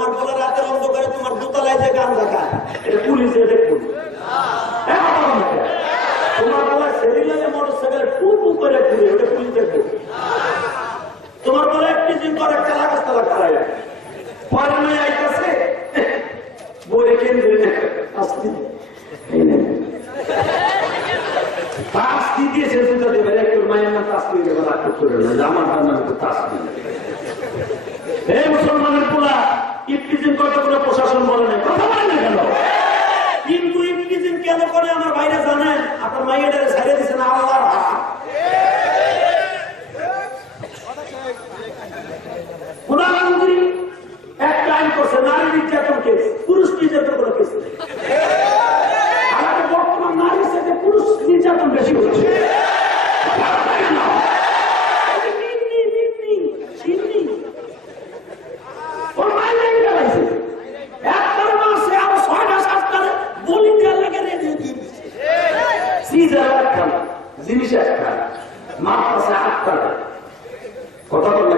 তোমার বলে রাতের অন্ধকারে তোমার দোতলায় যে গান দেখা এটা পুলিশে দেখুন। তোমার বলে সেরিলালে মোটরসাইকেল টু টু করে ঘুরে ওটা পুলিশ দেখবো। তোমার বলে একটি দিন পর একটা লাগাস্তলা খারাই পরে নয় আইতেছে বই কেন্দ্রে আসতে তাস্তি দিয়েছে দুটো দেবে একটু মায়ের না তাস্তি দেবে রাখতে চলে না আমার নাম একটু তাস্তি। এই মুসলমানের পোলা ইফতিজিং করতে কোনো প্রশাসন বলে না, কথা বলে না কেন? কিন্তু ইফতিজিং কেন করে আমার ভাইরা জানেন? আপনার মাইয়াটারে ছাড়িয়ে দিচ্ছে না আল্লাহর প্রধানমন্ত্রী একটা আইন করছে নারী নির্যাতন কেস, পুরুষ নির্যাতন কোনো কেস নেই। আমাদের বর্তমান নারীর সাথে পুরুষ নির্যাতন বেশি হচ্ছে। জিনিস একটা মাত্রা আটটা কথা বললে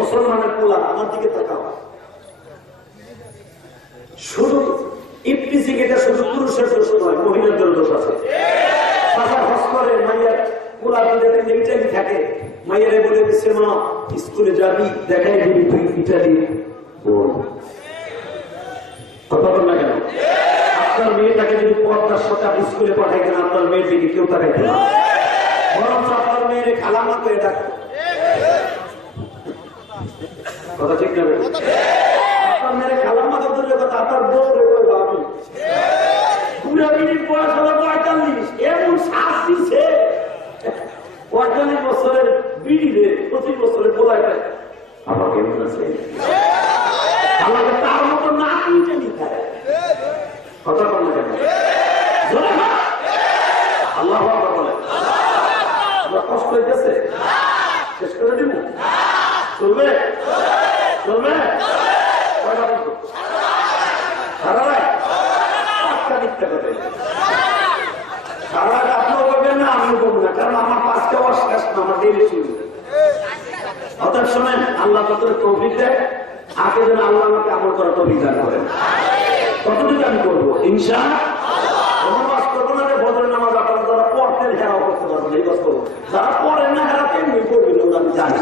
মুসলমানের পোলা আমার দিকে তাকাও। শুধু ইফতিজিং এটা শুধু পুরুষের দোষ নয়, মহিলাদের দোষ আছে। হজ করে মাইয়ার পোলা ইটালি থাকে, মাইয়ারে বলে দিচ্ছে মা স্কুলে যাবি দেখাই দিবি তুই ইটালি কথা বল না কেন? আপনার মেয়েটাকে যদি পর্দার সাথে স্কুলে পাঠাইতেন আপনার মেয়ের দিকে কেউ তাকাইতেন না, বরং আপনার মেয়ের খালামা করে ডাকতো। কথা ঠিক না? আপনার মেয়ের খালামা দূরে কথা, আপনার বউ ভাবি পুরা মিনিট বয়স হলো 45, এমন শ্বাস দিচ্ছে 45 বছরের বিড়িদের 25 বছরের পোলাটা আমার কেমন আছে আমাকে তার মতো না কিনতে নিতে কথা বল না কেন? আল্লাহ বলে আপনার কষ্ট হইতেছে শেষ করে দিব চলবে চলবে সারা রাত মিথ্যা কথা সারা রাত আপনিও করবেন না আমিও করবো না, কারণ আমার 5টা ওয়াজ শেষ না, আমার ডেলি শুরু। অতএব শোনেন, আল্লাহ কত তৌফিক দেয়, আগে যেন আল্লাহ আমাকে আমল করার তৌফিক দান করেন। কতটুকু আমি করবো ইনশাআল্লাহ। ওয়াজ করবো না রে বদরের নামাজ আপনারা যারা পড়তেন হেরাও করতে পারবেন, এই কাজ করবো। যারা পড়েন না হেরা কেমনি করবেন আমি জানি।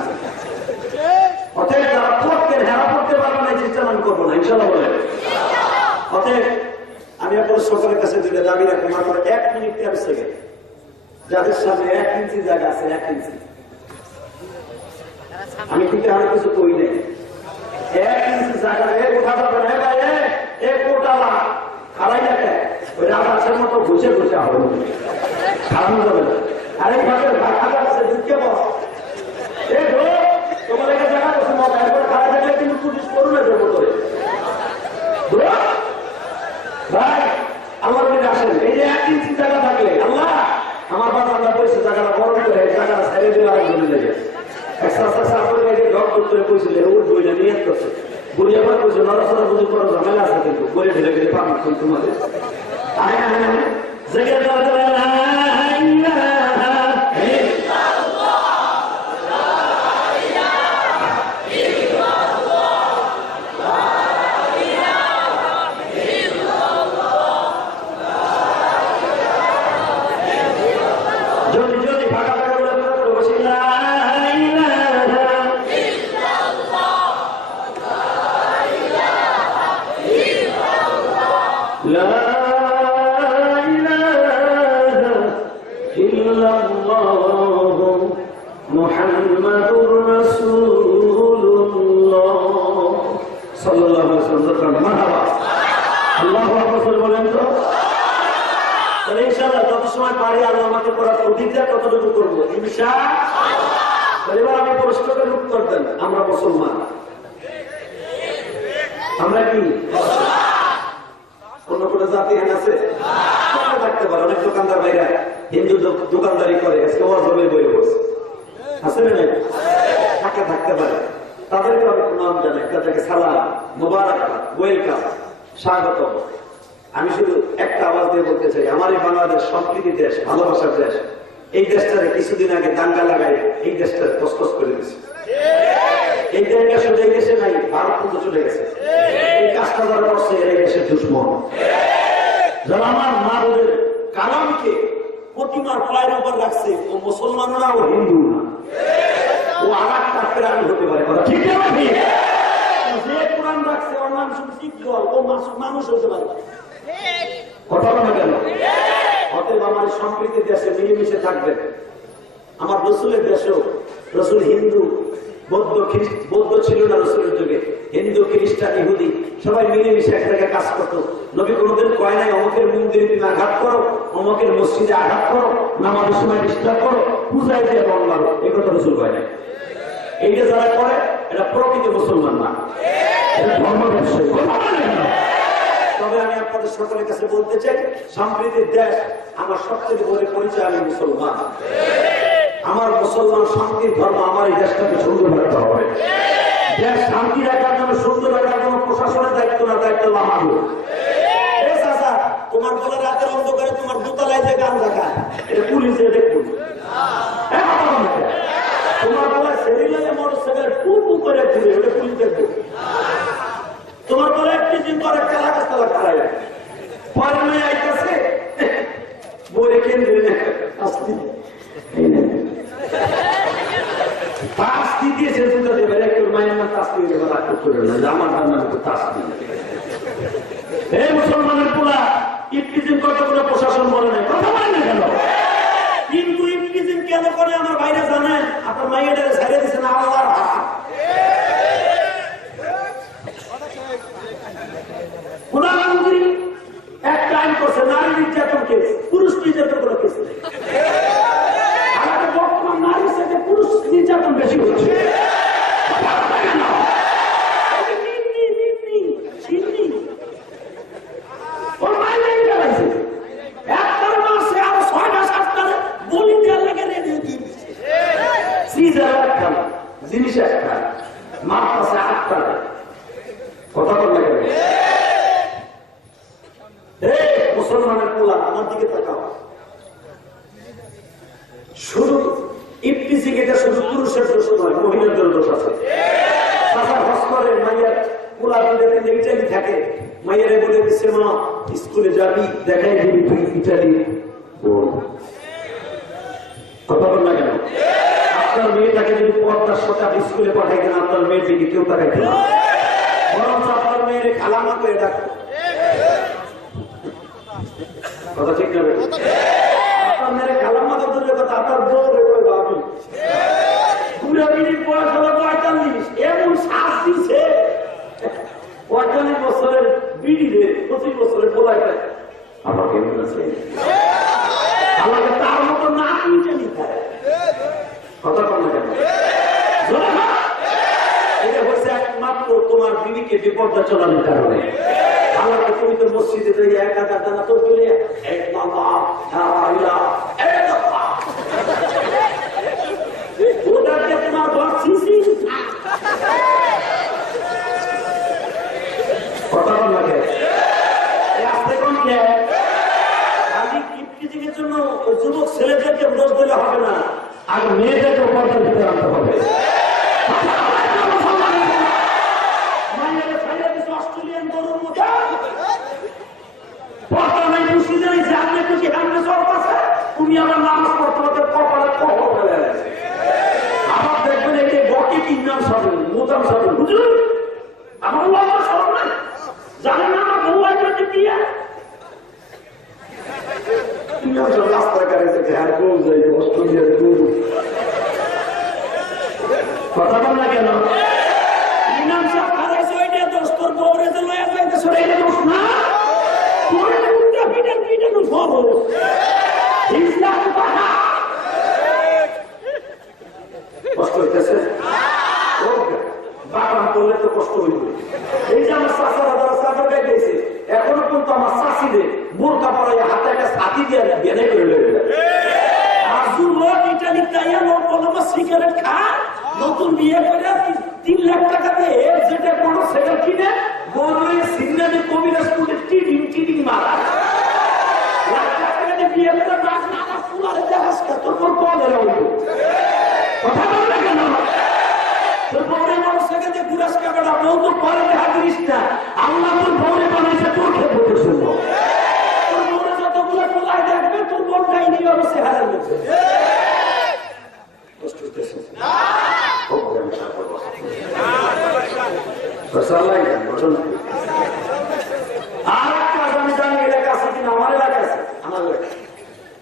অতএব যারা পড়তেন হেরা পড়তে পারবেন এই চিন্তা আমি করবো না ইনশাআল্লাহ বলেন। অতএব আমি আপনার সকলের কাছে দুটো দাবি রাখবো, মাত্র 1 মিনিট 13 সেকেন্ড। যাদের সামনে 1 ইঞ্চি জায়গা আছে 1 ইঞ্চি, আমি কিন্তু আর কিছু কই নাই, 1 ইঞ্চি জায়গা কোথা যাবে না ভাই, কোটালা খারাই দেখে ওই রাজার মতো ঘুষে ঘুষে হবে খারানো যাবে না। আরেক ভাবে ভাষা আছে ঢুকে বস তোমার একটা জায়গা বসে মজা একবার খারাই দেখলে কিন্তু পুলিশ করবে দেবো করে ভাই আমার দিকে আসেন। এই যে 1 ইঞ্চি জায়গা থাকলে আল্লাহ আমার বাবা আল্লাহ বলছে জায়গাটা বড় করে জায়গাটা সাইডে দিয়ে আরেক জমি লেগে নিয়ে করছে বুড়িয়া করছে নড়াচড়া বুঝি করো ঝামেলা আছে কিন্তু গড়ে ফেলে গেলে পাবো তোমাদের যত সময় পারি আল্লাহ আমাকে করার অধিকার কতটুকু করবো ইনশাআল্লাহ। এবার আমি প্রশ্নের উত্তর দেন, আমরা মুসলমান, আমরা কি কোন কোন জাতি আছে থাকতে পারে? অনেক দোকানদার ভাইরা হিন্দু দোকানদারি করে বই বসে আছে না থাকে থাকতে পারে, তাদেরকে অনেক নাম জানে, তাদেরকে সালাম মোবারক ওয়েলকাম স্বাগত। আমি শুধু একটা আওয়াজ দিয়ে বলতে চাই, আমার এই বাংলাদেশ সম্প্রীতি দেশ, ভালোবাসার দেশ, এই দেশটারে কিছুদিন আগে দাঙ্গা লাগাই এই দেশটারে কসকস করে দিচ্ছে। এই দেশ রোহিঙ্গা শুধু এই দেশে নাই, ভারত পর্যন্ত চলে গেছে। এই কাজটা যারা করছে এরা এই দেশের দুশ্মন। যারা আমার মা ওদের কালামকে প্রতিমার পায়ের উপর রাখছে, ও মুসলমান না, ও হিন্দু না, ও আর একটা প্রাণী হতে পারে। কথা ঠিক না? যে কোরআন রাখছে ওর নাম শুধু শিখল, ও মানুষ হতে পারে। কথা বলা গেল। অতএব আমার সম্প্রীতির দেশে মিলেমিশে থাকবেন। আমার রসুলের দেশেও, রসুল হিন্দু, বৌদ্ধ ছিল না রসুলের যুগে, হিন্দু, খ্রিস্টান, ইহুদি সবাই মিলেমিশে এক জায়গায় কাজ করতো। নবী কোনোদিন কয় নাই অমুকের মন্দিরে তুমি আঘাত করো, অমুকের মসজিদে আঘাত করো, নামাজের সময় ডিস্টার্ব করো, পূজায় দিয়ে রং মারো, এই কথা রসুল কয় নাই। এইটা যারা করে এটা প্রকৃত মুসলমান না, এটা ধর্ম ব্যবসায়ী। তবে আমি আপনাদের সকলের কাছে বলতে চাই, সম্প্রীতির দেশ আমার সবচেয়ে বড় পরিচয়, আমি মুসলমান। আমার মুসলমান শান্তির ধর্ম, আমার এই দেশটাকে সুন্দর রাখতে হবে। দেশ শান্তি রাখার জন্য, সুন্দর রাখার জন্য প্রশাসনের দায়িত্ব না, দায়িত্ব আমাদের। তোমার বলে রাতের অন্ধকারে তোমার দোতলায় যে গান দেখা, এটা পুলিশে দেখুন। তোমার বলায় সেরিলায় মোটরসাইকেল টু টু করে ঘুরে, ওটা পুলিশ দেখবে। তোমার বলে একটি দিন পরে খেলা গাছতলা খারাই পরে মেয়ে আইতেছে বই কেন্দ্রে শাস্তি দিয়েছে, দুটো দেবে। একটু মায়ের নাম শাস্তি দেবে, রাগ করে না যে আমার নাম একটু শাস্তি। এই মুসলমানের পোলা ইফতিজিং করতে কোনো প্রশাসন বলে নাই, কথা বলে না কেন? কিন্তু ইফতিজিং কেন করে আমার বাইরে জানেন? আপনার মাইয়াটা ছাড়িয়ে দিচ্ছে না আল্লাহর প্রধানমন্ত্রী এক টাইম করছে নারী নির্যাতন কেস, পুরুষ নির্যাতন কোনো কেস নেই। আমাদের বর্তমান নারীর সাথে পুরুষ নির্যাতন বেশি হচ্ছে। জিনিস একটা মারতাছে আটটা, কথা বল লাগে। মুসলমানের পোলা আমার দিকে তাকাও। শুধু ইফতিজিং এটা শুধু পুরুষের দোষ নয়, মহিলাদের দোষ আছে। হজ করে মাইয়ার পোলা ইটালি থাকে, মাইয়ারে বলে দিচ্ছে মা স্কুলে যাবি, দেখাই দিবি তুই ইটালি। কথা বল না কেন? আপনার মেয়েটাকে যদি পর্দার সাথে স্কুলে পাঠাইতেন, আপনার মেয়েটিকে কেউ তাকাইতেন না, বরং আপনার মেয়ের খালামা করে ডাকতো। কথা ঠিক না? আপনার মেয়ের খালামা দূরের কথা, আপনার বউ ভাবি পুরা মিনিট বয়স হলো 45, এমন শ্বাস দিচ্ছে 45 বছরের বিড়িরে 25 বছরের পোলাকে আমার কেমন আছে, আমাকে তার মতো না কিনতে নিতে। কথা বল না কেন? এটা হচ্ছে একমাত্র তোমার বিবিকে বিপদটা চলানোর কারণে। আমাকে তুমি তো মসজিদে থেকে 1000 টাকা তো তুলে ওটাকে তোমার ঘর ছিঁচি। কথা বল না কেন? আসতে কোন খালি কিপ্টিজিংয়ের জন্য ওই যুবক ছেলেদেরকে দোষ দিলে হবে না, আর মেয়েদেরকে পর্দার ভিতরে আনতে হবে। অস্ট্রেলিয়ান গরুর মতো পর্দা নাই, খুশি জানি যে আপনি খুশি হামলে চলতেছে, তুমি আমার নামাজ পড়তে পড়তে কপালে কখন ফেলে গেছে। আবার দেখবেন এই যে বকে কিনাম সাথে মোতাম সাথে বুঝলেন, আমার বাবা সব নাই জানেন না, আমার বউ আসবে কি রাস্তায় কাছে ঝাড় বউ যাই অস্ট্রেলিয়ার গরু। কথা বল না কেন? ইমাম সাহেব খারাইছে ওইটা দোষ, তোর বউরে যে লয়ে যাইতে সরে এটা দোষ না, তোর উল্টা পিটার পিটানো সহজ। ইসলাম বাধা কষ্ট হইতেছে, বাগান করলে তো কষ্ট হইবে। এই যে আমার চাষারা যারা চাদর গাইতেছে, এখনো কিন্তু আমার চাষিরে বোরকা পড়াইয়া হাতে একটা ছাতি দিয়ে বেঁধে করে লেগে যায়। আর যুবক ইটালি তাইয়া সিগারেট খা, নতুন বিয়ে করে 3 লাখ টাকাতে যেটা কোনো সেটা কিনে বড় সিগনালি কবিরা স্কুলে টিডিং মারা লাখ টাকা বিয়ে করে নানা ফুলারে জাহাজ তোর পর পদের হইল। কথা বল না কেন? তোর বড় মানুষ সেখানে কথা বউ তো পরে দেখা করিস না, আল্লাহ তোর বউরে বানাইছে তোর খেদমতের জন্য। তোর বউরে যতগুলো কোলায় দেখবে তোর বোন কাহিনী হবে চেহারার মধ্যে। কষ্ট হইতেছে আর কাজ আমি জানি এলাকা আছে কিনা, আমার এলাকা আছে,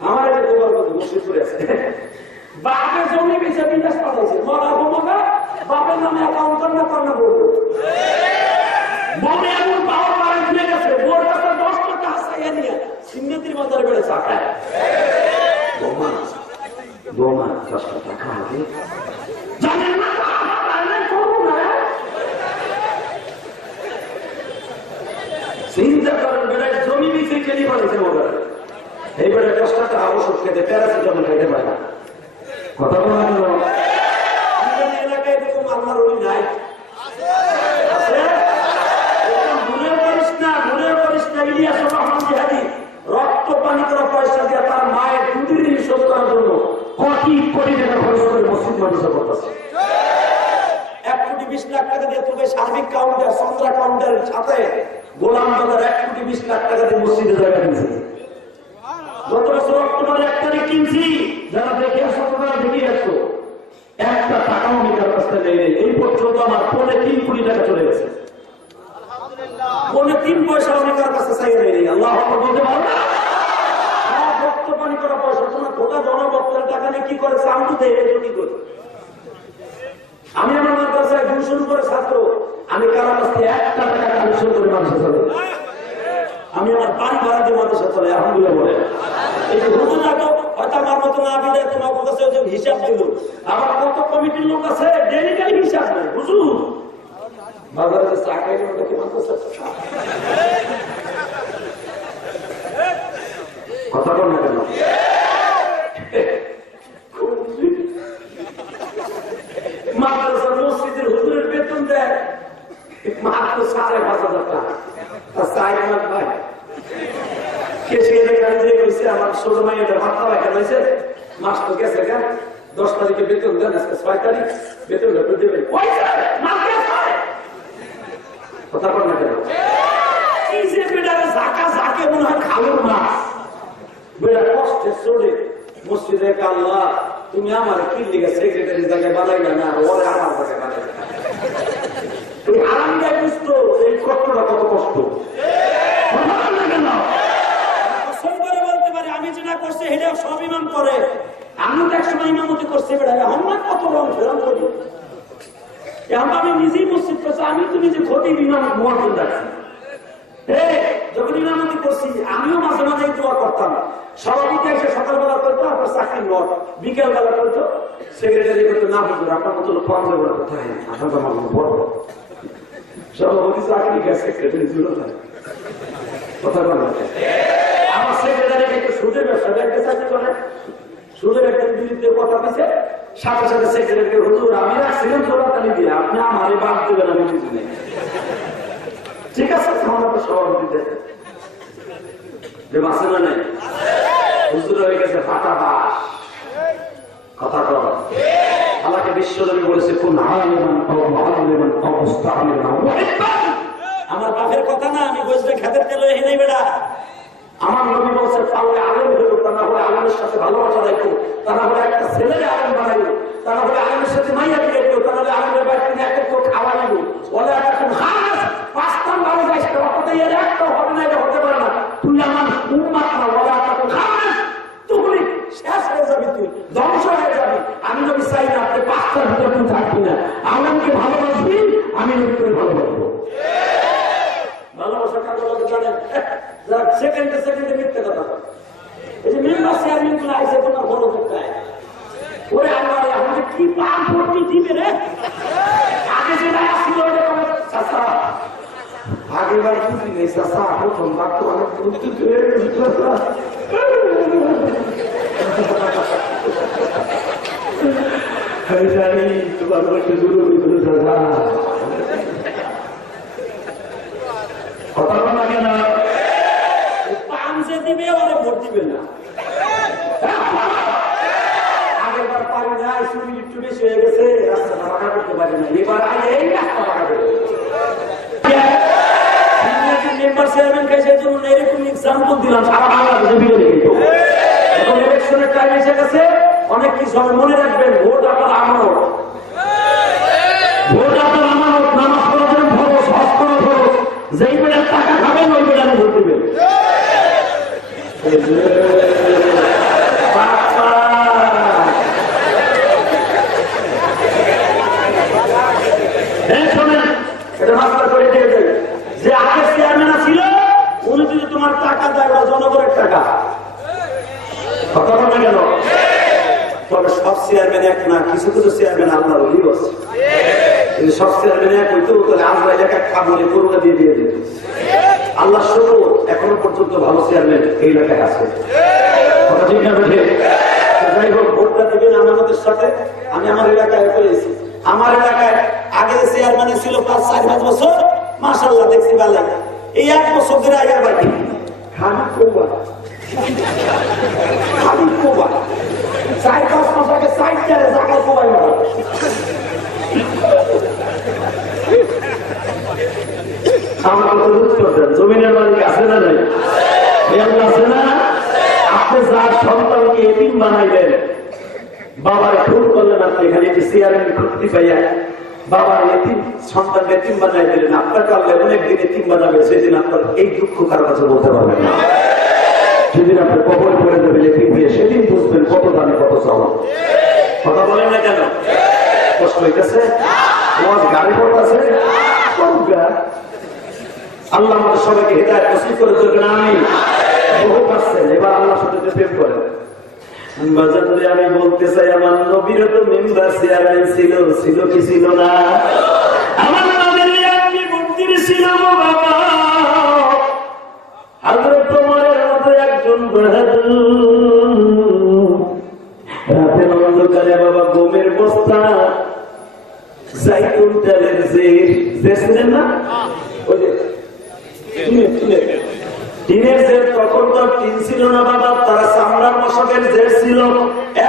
আমার এলাকা তোমার মতো মুর্শিদপুরে আছে। বাপের জমি বেঁচে বিদেশ পাঠাইছে, মরার বোমা বাপের নামে অ্যাকাউন্ট না করনা বলবো বনে এমন পাওয়ার পারে খুলে গেছে, বোর কাছে 10 টাকা হাসাইয়া নিয়ে সিন্নতির বাজারে বেড়ে চাকায় বোমা বোমা 10 টাকা আগে জানেন না চিন্তা করেন বেড়ায় জমি বিক্রি কেনি পাঠাইছে মোবাইল, এই বেড়ায় 10 টাকা ওষুধ খেতে প্যারাসিটামল খাইতে পারে না। কথা বলা গেল এলাকায় এরকম আল্লাহর ওলি নাই, মনে করিস না, মনে করিস না ইলিয়াস রহমান জিহাদি রক্ত পানি করা পয়সা দিয়ে তার মায়ের দুধের ঋণ শোধ করার জন্য কোটি কোটি টাকা খরচ করে মসজিদ মাদ্রাসা করতেছে। 1 কোটি 20 লাখ টাকা দিয়ে তোকে সার্বিক কাউন্টার চন্দ্রা কাউন্টারের সাথে গোলাম বাজার 1 কোটি 20 লাখ টাকা দিয়ে মসজিদে জায়গা কিনছে। গত বছর অক্টোবরে 1 তারিখ কিনছি, যারা দেখে আসো তারা দেখে আসছো, একটা টাকাও নিকার রাস্তায় নেই। এই পর্যন্ত আমার 3.5 কোটি টাকা চলে গেছে, 3 পয়সা নিকার কাছে চাই নেই। আল্লাহ বলতে পারো না ভক্ত পানি করা পয়সা তোমার গোটা জনভক্তের টাকা নিয়ে কি করে সামনে দেয় কি করে। আমি আমার মাদ্রাসায় 200 করে ছাত্র, আমি কারো কাছ থেকে 1 টাকা কালেকশন করে মানুষ চলে, আমি আমার বাড়ি ভাড়া দিয়ে মাদ্রাসা চলে আলহামদুলিল্লাহ বলে। এই যে হুজুর রাখো হয়তো আমার মতো না বিদায় তোমার কাছে হিসাব দিল, আমার কত কমিটির লোক আছে ডেলিভারি হিসাব নেই। হুজুর বাজারে চা খাইলে ওটাকে মাদ্রাসা কথা বল না কেন, মাদ্রাসা মসজিদের হুজুরের বেতন দেয় মাত্র 5,500 টাকা। ভাই আমার ছোট মাই এটা ভাতা রাখা হয়েছে, মাস তো গেছে 10 তারিখে বেতন দেন, আজকে 6 তারিখ বেতন দেবেন কথা বল না কেন। জাকা জাকে মনে হয় খালুর মাছ বেড়া কষ্টে চলে মসজিদে আল্লাহ তুমি আমার কি লিখে সেক্রেটারি জায়গায় বানাইলা না, ওরে আমার জায়গায় বানাইলা। তুমি আরামদায় বুঝতো এই কষ্টটা কত কষ্ট। বলতে পারে আমি যেটা করছি সেটা সব ইমাম করে, আমি তো একসময় ইমামতি করছি বেড়া, আমরা কত রং ফেরাম করি। এখন আমি নিজেই মসজিদ করছি, আমি তো নিজে ক্ষতি ইমাম মহাজন রাখছি। যখন ইমামতি করছি আমিও মাঝে মাঝে দোয়া করতাম, সভাপতি এসে সকালবেলা করতো, আপনার চাকরি নট বিকেল বেলা করতো, সেক্রেটারি করতো না বুঝুন আপনার মতো পঞ্চাশ বেলা কোথায় আপনার তো আমার বড় সভাপতি চাকরি গেছে সেক্রেটারি জুড়ে থাকে কথা বলা। আমার সেক্রেটারি একটু সুদের ব্যবসা ব্যাংকে চাকরি করে, সুদের একটা বিরুদ্ধে কথা দিচ্ছে, সাথে সাথে সেক্রেটারি হুজুর আমি রাখছিলাম জোড়াতালি দিয়ে আপনি আমারে বাদ দেবেন আমি কিছু নেই। ঠিক আছে আমার তো সভাপতি দেখে যে মাসে না নেই হুজুর হয়ে গেছে ফাটা বাস কথা কর। আমাকে বিশ্বনবী বলেছে কোন আলিমান আও মুআল্লিমান আও মুস্তাআমিলান। আমার বাপের কথা না, আমি বসে খেতের তেল এনেই বেড়া। আমার নবী বলছে পারলে আলেম হইল, তা না হলে আলেমের সাথে ভালোবাসা রাখো, তা না হলে একটা ছেলেরে আলেম বানাইল, তা না হলে আলেমের সাথে মাইয়া বিয়ে দিও, তা না হলে আলেমের বাড়ি থেকে একটা কেউ খাওয়া নিল। বলে একটা খাস পাঁচটা ভালো যাইছে অতটা এর একটা হবে না, এটা হতে পারে না। তুই আমার উম্মাত না, বলে একটা খাস তুই শেষ হয়ে যাবি, তুই ধ্বংস হয়ে যাবি। আমি নবী চাই না আপনি 5টার ভিতরে তুই থাকবি না, আলেমকে ভালোবাসবি, আমি নবীকে ভালোবাসবো। ভালোবাসা কাকে বলে জানেন? যারা সেকেন্ডে সেকেন্ডে মিথ্যে কথা বলে। এই যে মেম্বার চেয়ারম্যান গুলো আইসে তোমার বড় কোথায় ওরে আল্লাহ আমাকে কি পান করতে দিবে রে। আগে যেটা আসছিল ওটা কবে চাচা আগেবার বুঝি নেই চাচা, প্রথম বার তো অনেক বুঝতে জানি তোমার বলতে দূর চাচা কথা বলা কেন পান যে দিবে ওরা ভোট দিবে না। আগেরবার পারি না, একটু বেশি হয়ে গেছে, রাস্তাটা পাকা করতে পারি না, এবার আগে এই রাস্তা পাকা করে চেয়ারম্যান খাইছে, এই জন্য এরকম এক্সাম্পল দিলাম, সারা বাংলাদেশে বিরোধী কিন্তু এখন ইলেকশনের টাইম এসে গেছে, অনেক কিছু হবে। মনে রাখবেন, ভোট আপনার আমানত, ভোট আপনার আমানত। নামাজ পড়াবেন খরচ, হজ করা খরচ, যেই বেলার টাকা খাবেন ওই বেলায় ভোট দিবেন। এটা মাস্টার করে দিয়ে দেবে যে আগের চেয়ারম্যান ছিল, উনি যদি তোমার টাকা দেয় ওরা জনগণের টাকা, কথা বলে গেল। তবে সব চেয়ারম্যান এক না, কিছু কিছু চেয়ারম্যান আল্লাহর ওলি আছে। কিন্তু সব চেয়ারম্যান এক হইতো, তাহলে আমরা এলাকায় খাবলে করুণা দিয়ে দিয়ে দিত। আল্লাহ শুরু এখনো পর্যন্ত ভালো চেয়ারম্যান এই এলাকায় আছে, কথা ঠিক না? যাই হোক, ভোটটা দেবেন আমাদের সাথে। আমি আমার এলাকায় পেয়েছি, আমার এলাকায় আগে চেয়ারম্যান ছিল 5-4 বছর, মাশাআল্লাহ দেখছি ভালো। এই 1 বছর ধরে আগে বাকি খালি কোবা, খালি কোবা। 4-5 মাস আগে 4টারে জায়গায় কোবাই না। আমার তো উত্তর দেন, জমিনের মালিক আছে না নাই? আছে না? আপনি যার সন্তানকে এতিম বানাইলেন, বাবার খুন করলেন, আপনি খালি চেয়ারম্যান খুঁজতে পাইয়া বাবার এতিম সন্তানকে এতিম বানাই দিলেন। আপনার কারণে অনেকদিন এতিম বানাবে, সেদিন আপনার এই দুঃখ কারো কাছে বলতে পারবেন না। সেদিন আপনার কবর করে দেবেন এতিম হয়ে, সেদিন বুঝবেন কত দামে কত চাওয়া। কথা বলেন না কেন? কষ্ট হইতেছে, তোমার গাড়ি পড়তেছে। আল্লাহ আমাদের সবাইকে হেদায়েত নসিব করে দেবেন। আমি বহু পাচ্ছেন, এবার আল্লাহর সাথে প্রেম করেন। আমি বলতে চাই, আমার নবীর তো মেম্বার চেয়ারম্যান ছিল, ছিল কি ছিল না? আমার নবীর মন্ত্রী ছিল বাবা। হযরত ওমরের মতো একজন রাতের অন্ধকারে বাবা গমের বস্তা, জাইতুন তেলের যে ছিলেন না, ওই যে টিনের যে, তখন তো টিন ছিল না বাবা, তারা চামড়ার মশকের যে ছিল।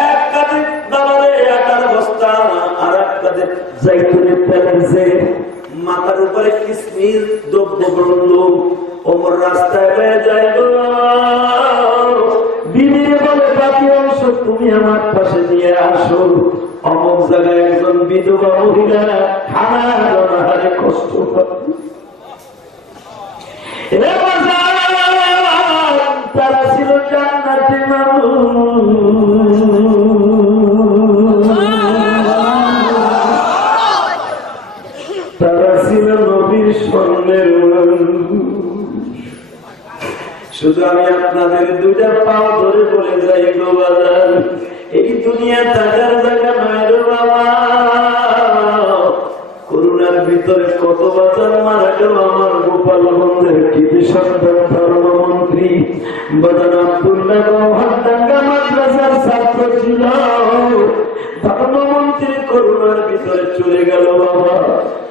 এক কাঁধে বাবারে আটার বস্তা, আর এক কাঁধে জাইতুনের তেলের যে, মাথার উপরে কিসমিস দ্রব্য বলুন। ওমর রাস্তায় হয়ে যায়, বিবির বলে বাকি অংশ তুমি আমার পাশে নিয়ে আসো। অমুক জায়গায় একজন বিধবা মহিলা খানার অনাহারে কষ্ট পাচ্ছে, তারা ছিল জান্নাতি মানুষ, তারা ছিল নবীর স্বর্ণের মানুষ। শুধু আমি আপনাদের 2টা পাও ধরে বলে যাই গো বাজার, এই দুনিয়া থাকার জায়গা নয় রে বাবা। করোনার ভিতরে কত বাজার মারা গেল আমার গোপালগঞ্জের কৃতি সন্তান ধর্মমন্ত্রী বাজার আব্দুল্লাহ হাট্টাঙ্গা মাদ্রাসার ছাত্র ছিল। ধর্মমন্ত্রী করোনার ভিতরে চলে গেল বাবা।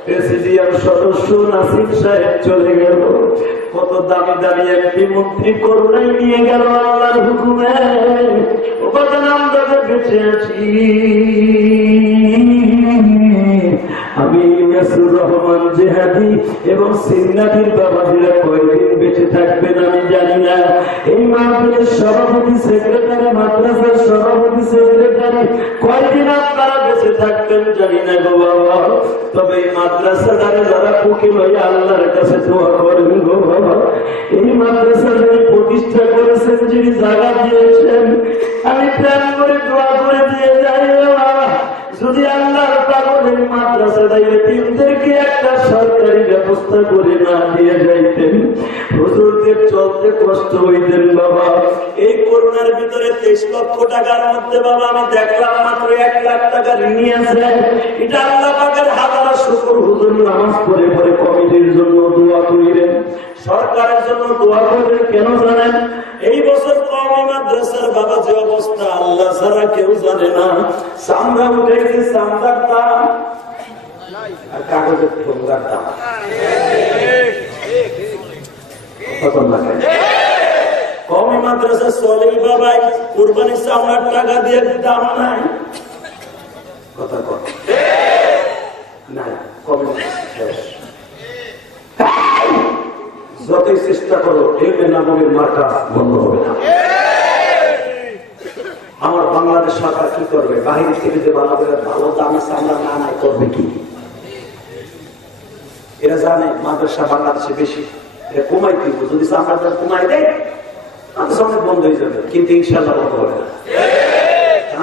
প্রেসিডিয়াম সদস্য নাসিম সাহেব চলে গেল। কত দামি দামি এমপি মন্ত্রী করোনায় নিয়ে গেল আল্লাহর হুকুমে। ও বাজার আমরা বেঁচে আছি। আমি ইয়াসুর রহমান জিহাদি এবং সিন্নাথির বাবাজিরা কয়দিন বেঁচে থাকবেন আমি জানি না। এই মাহফিলের সভাপতি সেক্রেটারি, মাদ্রাসার সভাপতি সেক্রেটারি কয়দিন আপনারা বেঁচে থাকবেন জানি না গো বাবা। তবে এই মাদ্রাসাটারে যারা বুকে লইয়া আল্লাহর কাছে দোয়া করেন গো বাবা, এই মাদ্রাসা যিনি প্রতিষ্ঠা করেছেন, যিনি জায়গা দিয়েছেন, আমি প্ল্যান করে দোয়া করে দিয়ে যাই বাবা, যদি আল্লাহর পাগলের মাদ্রাসা এতিমদেরকে একটা সরকারি ব্যবস্থা করে না দিয়ে যাইতেন, হুজুরদের চলতে কষ্ট হইতেন বাবা। এই করোনার ভিতরে 23 লক্ষ টাকার মধ্যে বাবা আমি দেখলাম মাত্র 1 লাখ টাকা ঋণী আছে। এটা আল্লাহ পাকের হাজার শুকর। হুজুর নামাজ পড়ে পড়ে কমিটির জন্য দোয়া করিলেন, সরকারের জন্য দোয়া করলেন। কেন জানেন? এই বছর কওমি মাদ্রাসার বাবা যে অবস্থা আল্লাহ ছাড়া কেউ জানে না। চামড়া উঠেছে, চামড়ার দাম আর কাগজের ঠোঙ্গার দাম কওমি মাদ্রাসা চলে বাবাই, কুরবানির চামড়ার টাকা দিয়ে দাম নাই। কথা কর নাই, কওমি যতই চেষ্টা করো এলমে নববীর মার্কা বন্ধ হবে না। আমার বাংলাদেশ সরকার কি করবে? বাহির থেকে যে ভালো করে ভালো দামে চামড়া না নাই করবে কি? এরা জানে মাদ্রাসা বাংলাদেশে বেশি, এটা কমাই দিব। যদি চামড়া কমাই দেয় মাদ্রাসা অনেক বন্ধ হয়ে যাবে, কিন্তু ইনশাল্লাহ বন্ধ হবে না।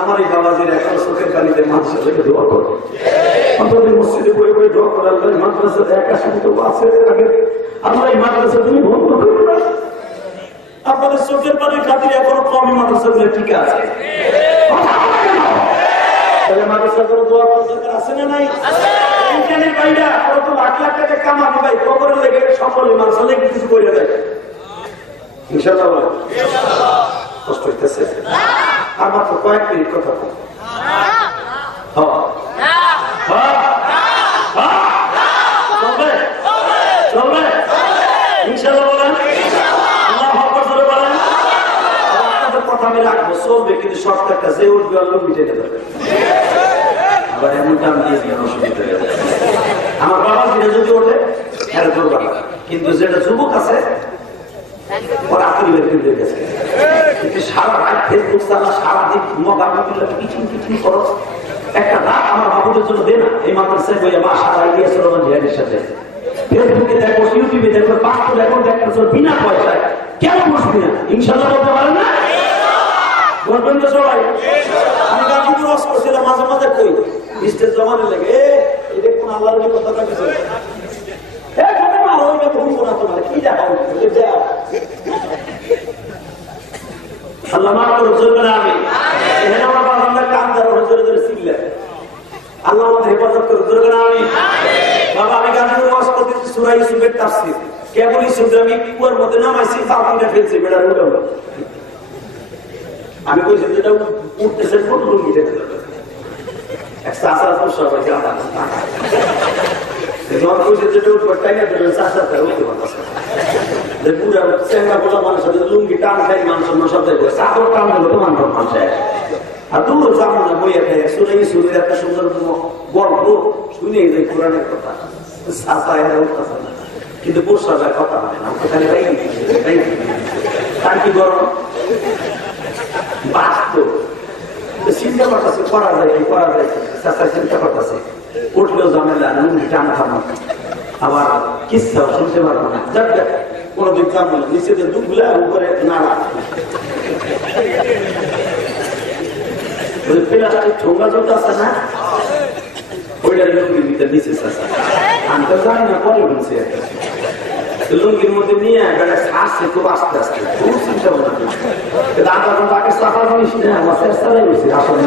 আমার এই বাবাজির এখন চোখের পানিতে মাদ্রাসা থেকে দোয়া করবে, আপনাদের মসজিদে বই বই দোয়া করার মাদ্রাসা একা সাথে তো আছে আগে। আমরা এই মাদ্রাসা তুমি বন্ধ করবে না, আপনাদের চোখের পানির খাতিরে এখনো কমই মাদ্রাসা ঠিক আছে। তাহলে মাদ্রাসা করে দোয়া করার দরকার আছে না নাই? ইন্টারনেট বাইরা কত লাখ লাখ টাকা কামাবে ভাই, কবরে লেগে সকলে মাদ্রাসা লেগে কিছু করে দেয় ইনশাআল্লাহ। কষ্ট হইতেছে আর মাত্র কয়েক মিনিট কথা বল। চলবে ইনশাআল্লাহ বলেন, আল্লাহু আকবার জোরে বলেন। আপনাদের কথা আমি রাখবো, চলবে, কিন্তু শর্ত একটা, যে উঠবে আল্লাহ মিটে দেবে। আবার এমন দাম দিয়ে অসুবিধা হয়ে যায়। আমার বাবা দিনে যদি ওঠে এটা করবা না, কিন্তু যেটা যুবক আছে ওরা আত্মীয় বের করে গেছে, কিন্তু সারা রাত ফেসবুক চালা, সারাদিন পিছন পিছন করো। একটা রাত আমার বাবুদের জন্য দে না, এই মাদ্রাসায় বইয়া মা সারা গিয়েছিল আমার জিহাদের সাথে। ফেসবুকে দেখো, ইউটিউবে দেখো, পাঁচশো দেখো, দেখতেছো বিনা পয়সায়, কেন বসবি না? ইনশাল্লাহ বলতে পারেন না? বলবেন তো সবাই? আমি গাজীপুর ওয়াজ করছিলাম, মাঝে মাঝে কই স্টেজ জমানে লেগে এটা কোন আল্লাহর কথা কিছু আল্লাহ মাফ করুন, চলবে না। আমি এখানে আমার বাবা কান ধরে জোরে জোরে ছিলেন, আল্লাহ আমাদের হেফাজত করুন, চলবে না। আমি বাবা আমি গাজীপুর ওয়াজ করতেছি সূরা ইউসুফের তাফসীর, কেবল ইউসুফ আমি কুয়ার মধ্যে নামাইছি, তাওকিটা ফেলছি, বেটা উঠে আমি কইছি যেটা উঠতেছে কোন লুঙ্গি দেখতে হবে একটা আসার পর সবাই জানা যখন কইছে যেটা উঠবে টাইনা দেবেন চাষা তাই উঠতে পারতেছে যে পুরা চেঙ্গা বলা মানুষ লুঙ্গি টান খাই মানুষ সব দেখবে চাদর টান দিল তো মানুষ মানুষ আর দূর যাবো না বইয়ে খাই শুনেই শুনে একটা সুন্দর গল্প শুনে যে কোরআনের কথা চাষা এরা উঠতেছে না, কিন্তু বর্ষা যায় কথা হয় না, ওখানে তার কি গরম বাঁচত চিন্তা করতেছে করা যায় কি করা যায় কি, চিন্তা করতেছে উঠলেও ঝামেলা টান থামা, আবার কিচ্ছাও শুনতে পারবো না, যাক যাক কোনোদিন কামবো না, নিচেদের দুধগুলা উপরে নাড়া প্লাস্টিক ঠোঙ্গা যত আছে না ওইটার লুঙ্গির ভিতরে নিচে চাষা, আমি তো জানি না পরে বলছি লুঙ্গির মধ্যে নিয়ে আসছে খুব আস্তে আস্তে, খুব চিন্তা ভাবনা কিন্তু আধা ঘন্টা আগে চাপা জিনিস নেই, আমার চেষ্টাই করছি আসলে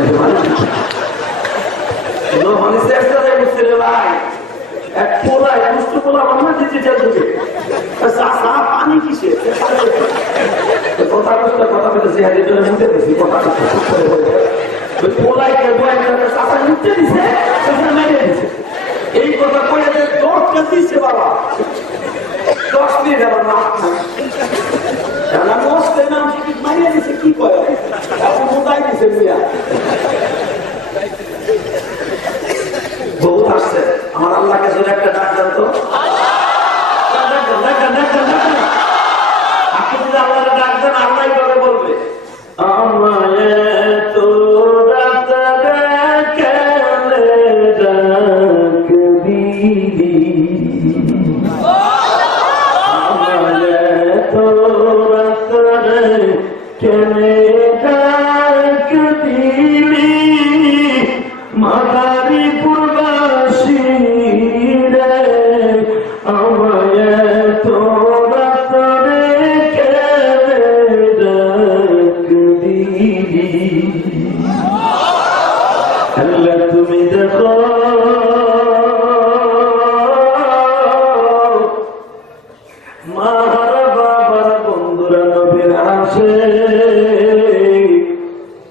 চেষ্টাই করছি রে ভাই। এক পোলায় দুষ্ট পোলা বানা ডিজিটাল যুগে পানি কিসে কথা কথা কথা বলেছি হারিয়ে জন্য মুখে দিয়েছি কথা পোলায় চাপা নিচে দিছে মেরে দিছে, এই কথা কয়ে দশটা দিচ্ছে বাবা 10 মিনিট আবার নাম টিকিট মারিয়ে দিচ্ছে, কি করে এখন মোটাই দিচ্ছে মিয়া বহুত আসছে। আমার আল্লাহকে জোরে একটা ডাক দেন তো, আপনি যদি আল্লাহকে ডাক দেন আল্লাহ এইভাবে বলবে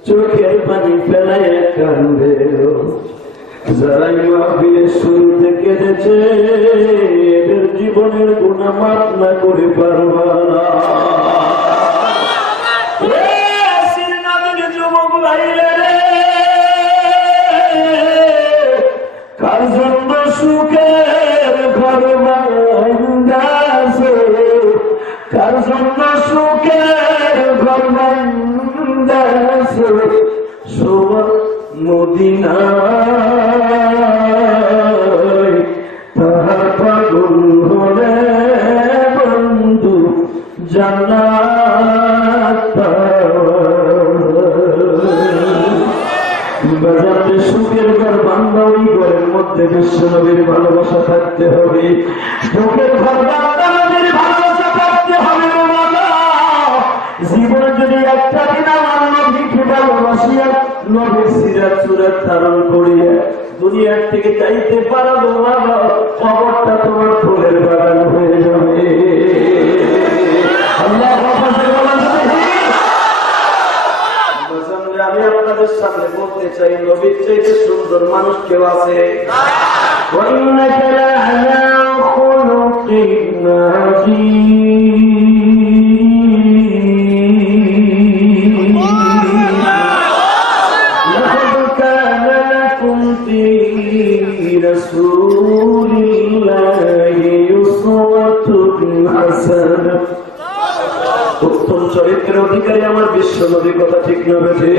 চোখের পানি ফেলায় কান্দে, যারাই মাহফিলের শুরুতে কেঁদেছে এদের জীবনের গুনাহ মাফ না করে পারবা না। যুবক ভাইরা রে, কার জন্য সুখের ঘর বানাইছে জন্য সুখের ঘর বান্দাছে সোয়া মদিনায় তাহার পাগল হলে বন্ধু জান্নাত বাজারে সুখের ঘর বান্দা ওই ঘরের মধ্যে বিশ্বনবীর ভালোবাসা থাকতে হবে সুখের ঘর বান্দা নবীর ভালোবাসা থাকতে হবে জীবনে যদি একটা দিন আমার নবীকে ভালোবাসিয়া নবীর সিরাত সুরাত ধারণ করিয়া দুনিয়ার থেকে চাইতে পারবো বাবা খবরটা তোমার ফুলের বাগান হয়ে যাবে আল্লাহ আমি আপনাদের সামনে বলতে চাই নবীর চাইতে সুন্দর মানুষ কেউ আছে উত্তম চরিত্রের অধিকারী আমার বিশ্ব নবীর কথা ঠিক না বেঠে